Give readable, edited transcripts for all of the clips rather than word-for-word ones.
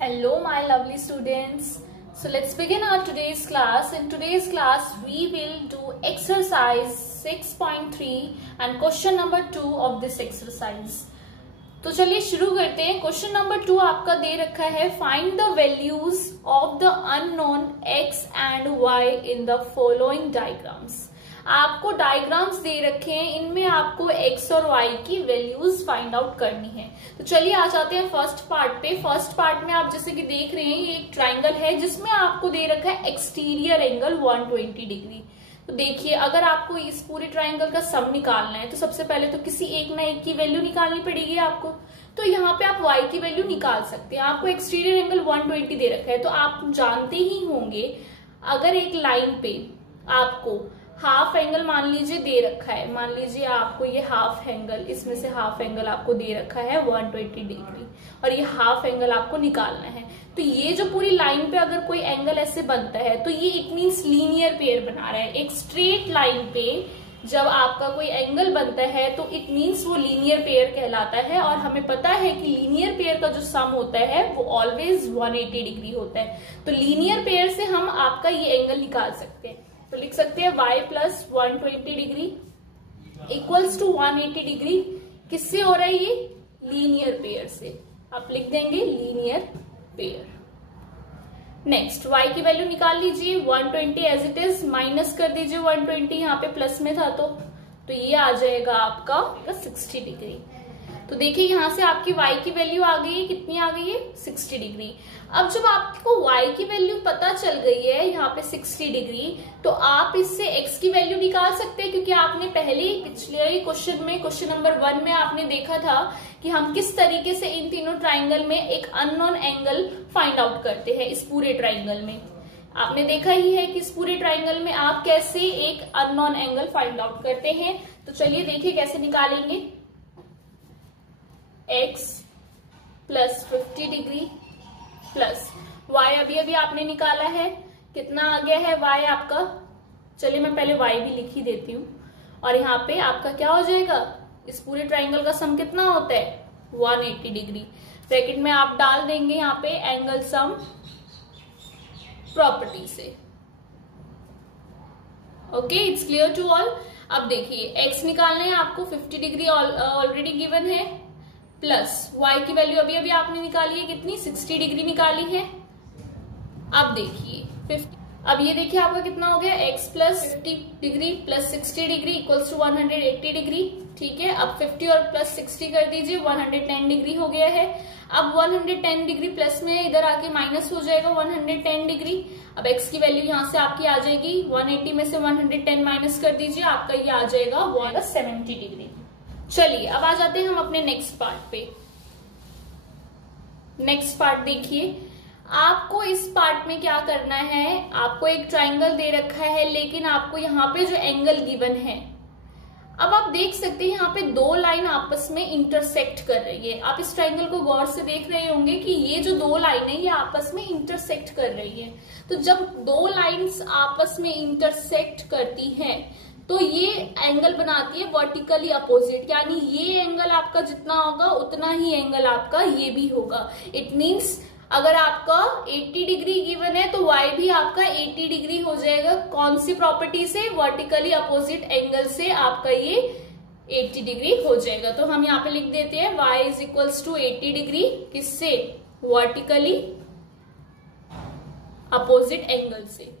Hello my lovely students. So let's begin our today's class. In today's class we will do exercise 6.3 and question number 2 of this exercise. तो चलिए शुरू करते हैं। Question number 2 आपका दे रखा है find the values of the unknown x and y in the following diagrams. आपको diagrams दे रखे हैं, इनमें आपको x और y की वैल्यूज फाइंड आउट करनी है। तो चलिए आ जाते हैं फर्स्ट पार्ट पे। फर्स्ट पार्ट में आप जैसे कि देख रहे हैं ये एक ट्राइंगल है जिसमें आपको दे रखा है एक्सटीरियर एंगल 120 डिग्री। तो देखिए अगर आपको इस पूरे ट्राइंगल का सम निकालना है तो सबसे पहले तो किसी एक ना एक की वैल्यू निकालनी पड़ेगी आपको। तो यहाँ पे आप y की वैल्यू निकाल सकते हैं। आपको एक्सटीरियर एंगल 120 दे रखा है तो आप जानते ही होंगे अगर एक लाइन पे आपको हाफ एंगल मान लीजिए दे रखा है, मान लीजिए आपको ये हाफ एंगल, इसमें से हाफ एंगल आपको दे रखा है 120 डिग्री और ये हाफ एंगल आपको निकालना है। तो ये जो पूरी लाइन पे अगर कोई एंगल ऐसे बनता है तो ये इट मीन्स लीनियर पेयर बना रहा है। एक स्ट्रेट लाइन पे जब आपका कोई एंगल बनता है तो इट मीन्स वो लीनियर पेयर कहलाता है और हमें पता है कि लीनियर पेयर का जो सम होता है वो ऑलवेज 180 डिग्री होता है। तो लीनियर पेयर से हम आपका ये एंगल निकाल सकते हैं। तो लिख सकते हैं y plus 120 degree equals to 180 degree. किससे हो रहा है ये? लीनियर पेयर से। आप लिख देंगे लीनियर पेयर। नेक्स्ट y की वैल्यू निकाल लीजिए 120 एज इट इज, माइनस कर दीजिए 120, यहाँ पे प्लस में था तो ये आ जाएगा आपका 60 डिग्री। तो देखिए यहाँ से आपकी y की वैल्यू आ गई है, कितनी आ गई है? 60 डिग्री। अब जब आपको y की वैल्यू पता चल गई है यहाँ पे 60 डिग्री तो आप इससे x की वैल्यू निकाल सकते हैं, क्योंकि आपने पहले पिछले क्वेश्चन में, क्वेश्चन नंबर 1 में आपने देखा था कि हम किस तरीके से इन तीनों ट्राइंगल में एक अननोन एंगल फाइंड आउट करते हैं। इस पूरे ट्राइंगल में आपने देखा ही है कि इस पूरे ट्राइंगल में आप कैसे एक अननोन एंगल फाइंड आउट करते हैं। तो चलिए देखिए कैसे निकालेंगे। x plus 50 degree plus y अभी अभी आपने निकाला है, कितना आ गया है y आपका? चलिए मैं पहले y भी लिख ही देती हूँ। और यहाँ पे आपका क्या हो जाएगा? इस पूरे ट्राइंगल का सम कितना होता है? 180 डिग्री। ब्रैकेट में आप डाल देंगे यहाँ पे एंगल सम प्रॉपर्टी से। Okay, it's clear to all. अब देखिए x निकालना है आपको, 50 डिग्री ऑलरेडी गिवन है, प्लस y की वैल्यू अभी अभी आपने निकाली है, कितनी? 60 डिग्री निकाली है। अब देखिए 50, अब ये देखिए आपका कितना हो गया? x plus 50 degree plus 60 degree equals to 180 degree. ठीक है, अब 50 और प्लस 60 कर दीजिए, 110 डिग्री हो गया है। अब 110 डिग्री प्लस में इधर आके माइनस हो जाएगा 110 डिग्री। अब x की वैल्यू यहाँ से आपकी आ जाएगी, 180 में से 110 माइनस कर दीजिए, आपका ये आ जाएगा 170 डिग्री। चलिए अब आ जाते हैं हम अपने नेक्स्ट पार्ट पे। नेक्स्ट पार्ट देखिए, आपको इस पार्ट में क्या करना है, आपको एक ट्राइंगल दे रखा है लेकिन आपको यहाँ पे जो एंगल गिवन है, अब आप देख सकते हैं यहाँ पे दो लाइन आपस में इंटरसेक्ट कर रही है। आप इस ट्राइंगल को गौर से देख रहे होंगे कि ये जो दो लाइन है ये आपस में इंटरसेक्ट कर रही है। तो जब दो लाइंस आपस में इंटरसेक्ट करती हैं तो ये एंगल बनाती है वर्टिकली अपोजिट, यानी ये एंगल आपका जितना होगा उतना ही एंगल आपका ये भी होगा। इट मीन्स अगर आपका 80 डिग्री गिवन है तो y भी आपका 80 डिग्री हो जाएगा। कौन सी प्रॉपर्टी से? वर्टिकली अपोजिट एंगल से आपका ये 80 डिग्री हो जाएगा। तो हम यहाँ पे लिख देते हैं y is equals to 80 degree, किससे? वर्टिकली अपोजिट एंगल से,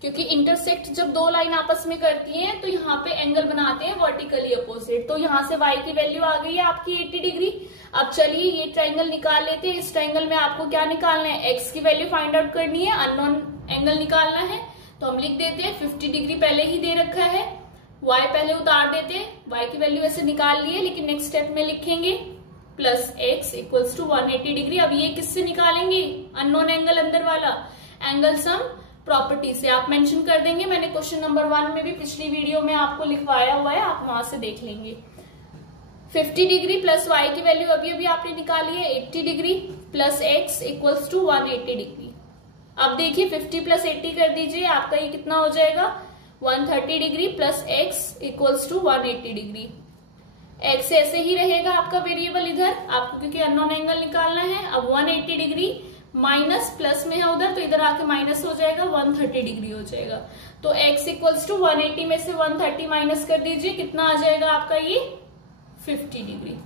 क्योंकि इंटरसेक्ट जब दो लाइन आपस में करती हैं तो यहाँ पे एंगल बनाते हैं वर्टिकली अपोजिट। तो यहाँ से y की वैल्यू आ गई है आपकी 80 डिग्री। अब चलिए ये ट्राइंगल निकाल लेते हैं। इस ट्राइंगल में आपको क्या निकालना है? x की वैल्यू फाइंड आउट करनी है, अननोन एंगल निकालना है। तो हम लिख देते हैं 50 डिग्री पहले ही दे रखा है, y पहले उतार देते हैं, y की वैल्यू ऐसे निकाल लिए, लेकिन नेक्स्ट स्टेप में लिखेंगे plus x equals to 180 degree. अब ये किससे निकालेंगे? अननोन एंगल अंदर वाला, एंगल सम प्रॉपर्टी से आप मेंशन कर देंगे। मैंने क्वेश्चन नंबर 1 में भी पिछली वीडियो में आपको लिखवाया हुआ है, आप वहां से देख लेंगे। 50 डिग्री प्लस y की वैल्यू अभी अभी आपने निकाली है 80 degree plus x equals to 180 degree. अब देखिए 50 प्लस 80 कर दीजिए, आपका ये कितना हो जाएगा? 130 degree plus x equals to 180 degree. x ऐसे ही रहेगा आपका वेरिएबल इधर, आपको क्योंकि अननोन एंगल निकालना है। अब 180 डिग्री माइनस प्लस में है उधर, तो इधर आके माइनस हो जाएगा, 130 डिग्री हो जाएगा। तो x इक्वल्स टू 180 में से 130 माइनस कर दीजिए, कितना आ जाएगा आपका ये 50 degree.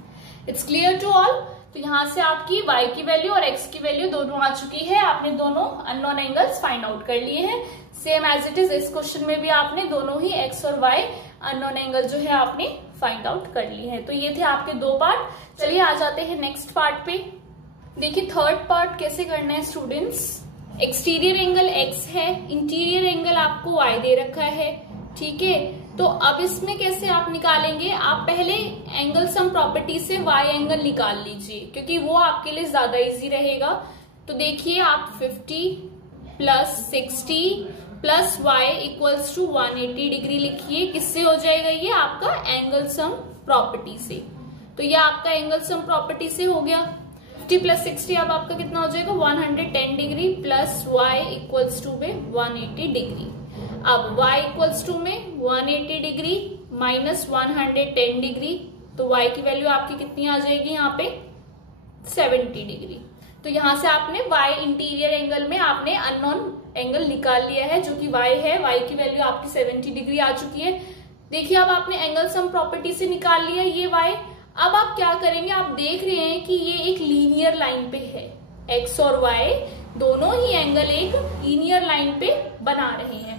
It's clear to all. तो यहां से आपकी y की वैल्यू और x की वैल्यू दोनों आ चुकी है, आपने दोनों अननोन एंगल्स फाइंड आउट कर लिए हैं। सेम एज इट इज इस क्वेश्चन में भी आपने दोनों ही x और y अननोन एंगल जो है आपने फाइंड आउट कर लिए हैं। तो ये थे आपके दो पार्ट। चलिए आ जाते हैं नेक्स्ट पार्ट पे। देखिए थर्ड पार्ट कैसे करना है स्टूडेंट्स। एक्सटीरियर एंगल x है, इंटीरियर एंगल आपको y दे रखा है, ठीक है। तो अब इसमें कैसे आप निकालेंगे, आप पहले एंगल सम प्रॉपर्टी से y एंगल निकाल लीजिए, क्योंकि वो आपके लिए ज्यादा इजी रहेगा। तो देखिए आप 50 plus 60 plus y equals to 180 degree लिखिए। किससे हो जाएगा ये, आपका एंगल सम प्रॉपर्टी से। तो ये आपका एंगल सम प्रॉपर्टी से हो गया। 50 प्लस 60 अब आपका कितना हो जाएगा 110 degree plus y equals to में 180 डिग्री। अब y इक्वल्स टू में 180 डिग्री माइनस 110 डिग्री, तो y की वैल्यू आपकी कितनी आ जाएगी यहाँ पे 70 डिग्री। तो यहां से आपने y इंटीरियर एंगल में आपने अननोन एंगल निकाल लिया है जो कि y है। y की वैल्यू आपकी 70 डिग्री आ चुकी है। देखिए अब आपने एंगल सम प्रॉपर्टी से निकाल लिया ये y। अब आप क्या करेंगे, आप देख रहे हैं कि ये एक लीनियर लाइन पे है, x और y दोनों ही एंगल एक लीनियर लाइन पे बना रहे हैं।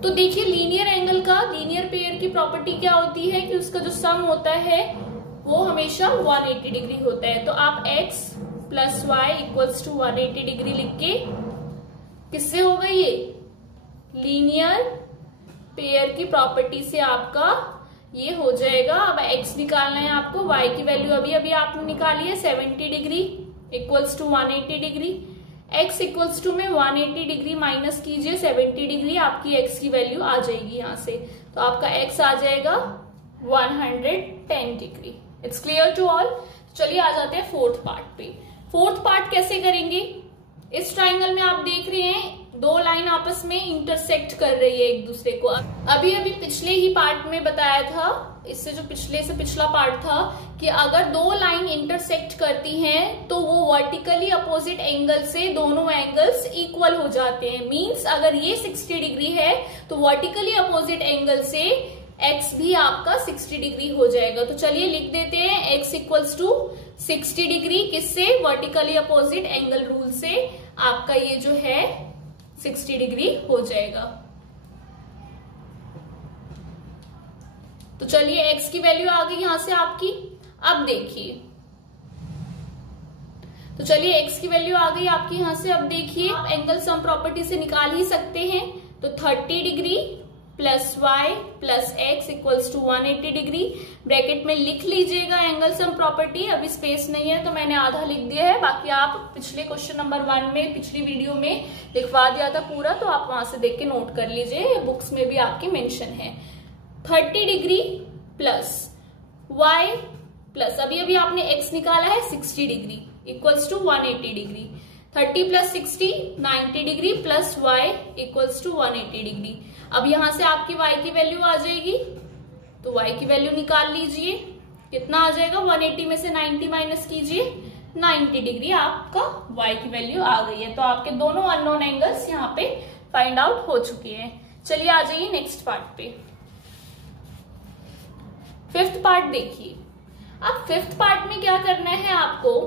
तो देखिए लीनियर एंगल का, लीनियर पेयर की प्रॉपर्टी क्या होती है कि उसका जो सम होता है वो हमेशा 180 डिग्री होता है। तो आप x plus Y equals to 180 degree लिख के किससे होगा ये लीनियर पेयर की प्रॉपर्टी से आपका ये हो जाएगा। अब x निकालना है आपको, y की वैल्यू अभी अभी आपने निकाली है 70 degree equals to 180 degree. x equals to में 180 डिग्री माइनस कीजिए 70 डिग्री, आपकी x की वैल्यू आ जाएगी यहाँ से। तो आपका x आ जाएगा 110 degree. It's clear to all. चलिए आ जाते हैं फोर्थ पार्ट पे। फोर्थ पार्ट कैसे करेंगे, इस ट्राइंगल में आप देख रहे हैं दो लाइन आपस में इंटरसेक्ट कर रही है एक दूसरे को। अभी अभी पिछले ही पार्ट में बताया था, इससे जो पिछले से पिछला पार्ट था, कि अगर दो लाइन इंटरसेक्ट करती हैं तो वो वर्टिकली अपोजिट एंगल से दोनों एंगल्स इक्वल हो जाते हैं। मींस अगर ये 60 डिग्री है तो वर्टिकली अपोजिट एंगल से x भी आपका 60 डिग्री हो जाएगा। तो चलिए लिख देते हैं x इक्वल्स टू 60 डिग्री, किससे, वर्टिकली अपोजिट एंगल रूल से आपका ये जो है 60 डिग्री हो जाएगा। तो चलिए x की वैल्यू आ गई यहां से आपकी। अब देखिए, तो चलिए x की वैल्यू आ गई आपकी यहां से। अब देखिए आप एंगल सम प्रॉपर्टी से निकाल ही सकते हैं। तो 30 degree plus y plus X equals to 180 degree. Bracket में लिख लीजिएगा एंगल सम प्रॉपर्टी। अभी स्पेस नहीं है तो मैंने आधा लिख दिया है, बाकी आप पिछले क्वेश्चन नंबर 1 में पिछली वीडियो में लिखवा दिया था पूरा, तो आप वहां से देख के नोट कर लीजिए, बुक्स में भी आपकी मेंशन है। 30 डिग्री प्लस y प्लस अभी अभी आपने x निकाला है 60 degree equals to 180 degree. 30 plus 60 90 degree plus y equals to 180 degree. अब यहां से आपकी y की वैल्यू आ जाएगी, तो y की वैल्यू निकाल लीजिए, कितना आ जाएगा 180 में से 90 माइनस कीजिए 90 डिग्री, आपका y की वैल्यू आ गई है। तो आपके दोनों अननोन एंगल्स यहाँ पे फाइंड आउट हो चुके हैं। चलिए आ जाइए नेक्स्ट पार्ट पे। फिफ्थ पार्ट देखिए। अब फिफ्थ पार्ट में क्या करना है आपको,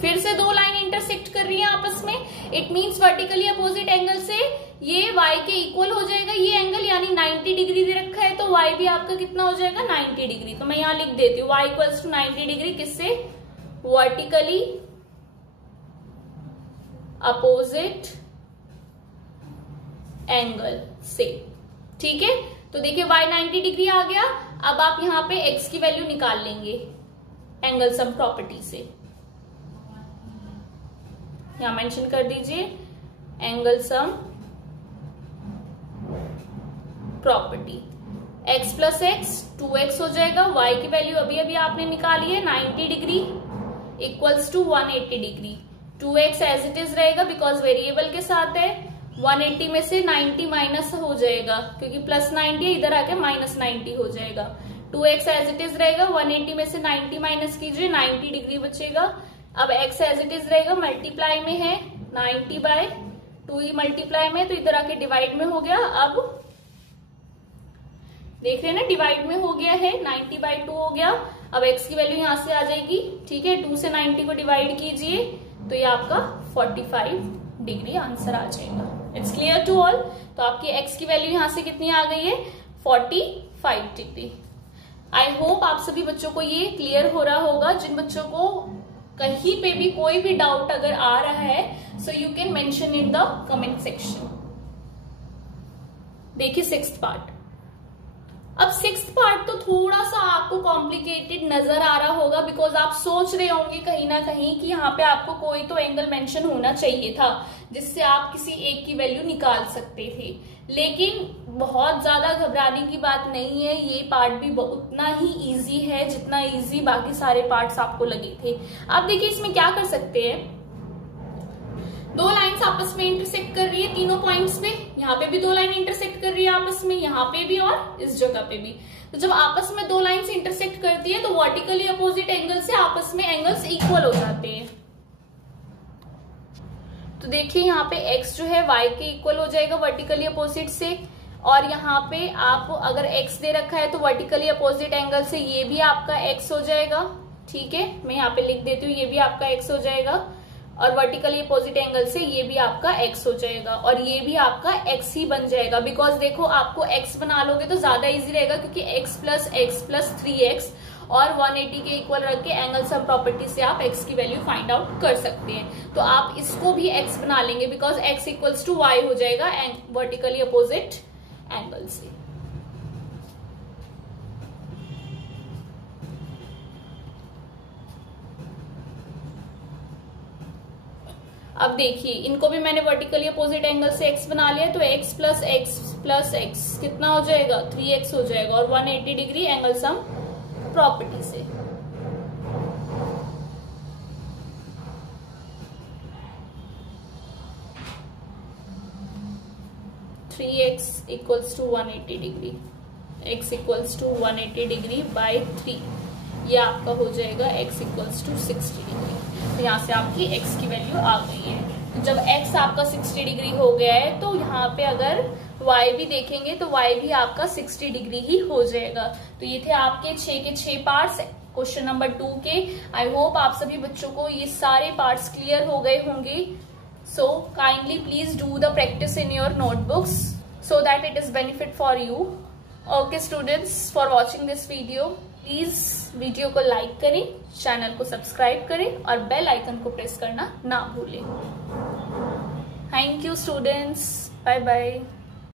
फिर से दो लाइन इंटरसेक्ट कर रही है आपस में। It means vertically opposite angle से ये y के इक्वल हो जाएगा ये एंगल, यानी 90 डिग्री दे रखा है तो y भी आपका कितना हो जाएगा 90 डिग्री। तो मैं यहां लिख देती हूँ y इक्वल्स टू 90 डिग्री, किससे, वर्टिकली अपोजिट एंगल से। ठीक है, तो देखिए y 90 डिग्री आ गया। अब आप यहां पे x की वैल्यू निकाल लेंगे एंगल सम प्रॉपर्टी से। यहां मेंशन कर दीजिए angle sum property. x plus x 2x हो जाएगा। y की वैल्यू अभी अभी आपने निकाली है 90 degree equals to 180 degree. 2x as it is रहेगा बिकॉज वेरिएबल के साथ है। 180 में से 90 माइनस हो जाएगा क्योंकि प्लस 90 है, इधर आके माइनस 90 हो जाएगा। 2x एज इट इज रहेगा, 180 में से 90 माइनस कीजिए 90 डिग्री बचेगा। अब x एज इट इज रहेगा, मल्टीप्लाई में है 90/2 ही मल्टीप्लाई में, तो इधर आके डिवाइड में हो गया। अब देख रहे हैं ना, डिवाइड में हो गया है, 90/2 हो गया। अब x की वैल्यू यहां से आ जाएगी, ठीक है। 2 से 90 को डिवाइड कीजिए तो ये आपका 45 डिग्री आंसर आ जाएगा। It's clear to all. तो आपकी x की वैल्यू यहां से कितनी आ गई है, 45 डिग्री। आई होप आप सभी बच्चों को ये क्लियर हो रहा होगा। जिन बच्चों को कहीं पे भी कोई भी डाउट अगर आ रहा है, so you can mention in the comment section. देखिए सिक्स्थ पार्ट। अब सिक्स्थ पार्ट तो थोड़ा सा आपको कॉम्प्लिकेटेड नजर आ रहा होगा, बिकॉज आप सोच रहे होंगे कहीं ना कहीं कि यहाँ पे आपको कोई तो एंगल मेंशन होना चाहिए था जिससे आप किसी एक की वैल्यू निकाल सकते थे। लेकिन बहुत ज्यादा घबराने की बात नहीं है, ये पार्ट भी उतना ही इजी है जितना इजी बाकी सारे पार्ट्स आपको लगे थे। अब देखिए इसमें क्या कर सकते हैं, दो लाइंस आपस में इंटरसेक्ट कर रही है तीनों पॉइंट्स पे। यहाँ पे भी दो लाइन इंटरसेक्ट कर रही है आपस में, यहाँ पे भी और इस जगह पे भी। तो जब आपस में दो लाइंस इंटरसेक्ट करती है तो वर्टिकली अपोजिट एंगल से आपस में एंगल्स इक्वल हो जाते हैं। तो देखिए यहाँ पे x जो है y के इक्वल हो जाएगा वर्टिकली अपोजिट से, और यहाँ पे आप अगर x दे रखा है तो वर्टिकली अपोजिट एंगल से ये भी आपका x हो जाएगा, ठीक है। मैं यहाँ पे लिख देती हूँ, ये भी आपका x हो जाएगा, और वर्टिकली अपोजिट एंगल से ये भी आपका x हो जाएगा, और ये भी आपका x ही बन जाएगा। बिकॉज देखो आपको x बना लोगे तो ज्यादा इजी रहेगा, क्योंकि x प्लस 3x और 180 के इक्वल रख के एंगल सम प्रॉपर्टी से आप x की वैल्यू फाइंड आउट कर सकते हैं। तो आप इसको भी x बना लेंगे, because x equals to y हो जाएगा वर्टिकली अपोजिट एंगल से। अब देखिए इनको भी मैंने वर्टिकली अपोजिट एंगल से x बना लिया, तो x प्लस x कितना हो जाएगा, 3x हो जाएगा, और 180 डिग्री एंगल सम प्रॉपर्टी से। Three x equals to 180 degree, x equals to 180 degree by 3, ये आपका हो जाएगा x इक्वल्स टू 60 डिग्री। तो यहाँ से आपकी x की वैल्यू आ गई है। जब x आपका 60 डिग्री हो गया है तो यहाँ पे अगर y भी देखेंगे तो y भी आपका 60 डिग्री ही हो जाएगा। तो ये थे आपके 6 के 6 पार्ट्स क्वेश्चन नंबर 2 के। आई होप आप सभी बच्चों को ये सारे पार्ट्स क्लियर हो गए होंगे। So kindly please do the practice in your notebooks so that it is benefit for you. Okay students, for watching this video please video को लाइक करें, चैनल को सब्सक्राइब करें और बेल आइकन को press करना ना भूलें। Thank you students, bye bye.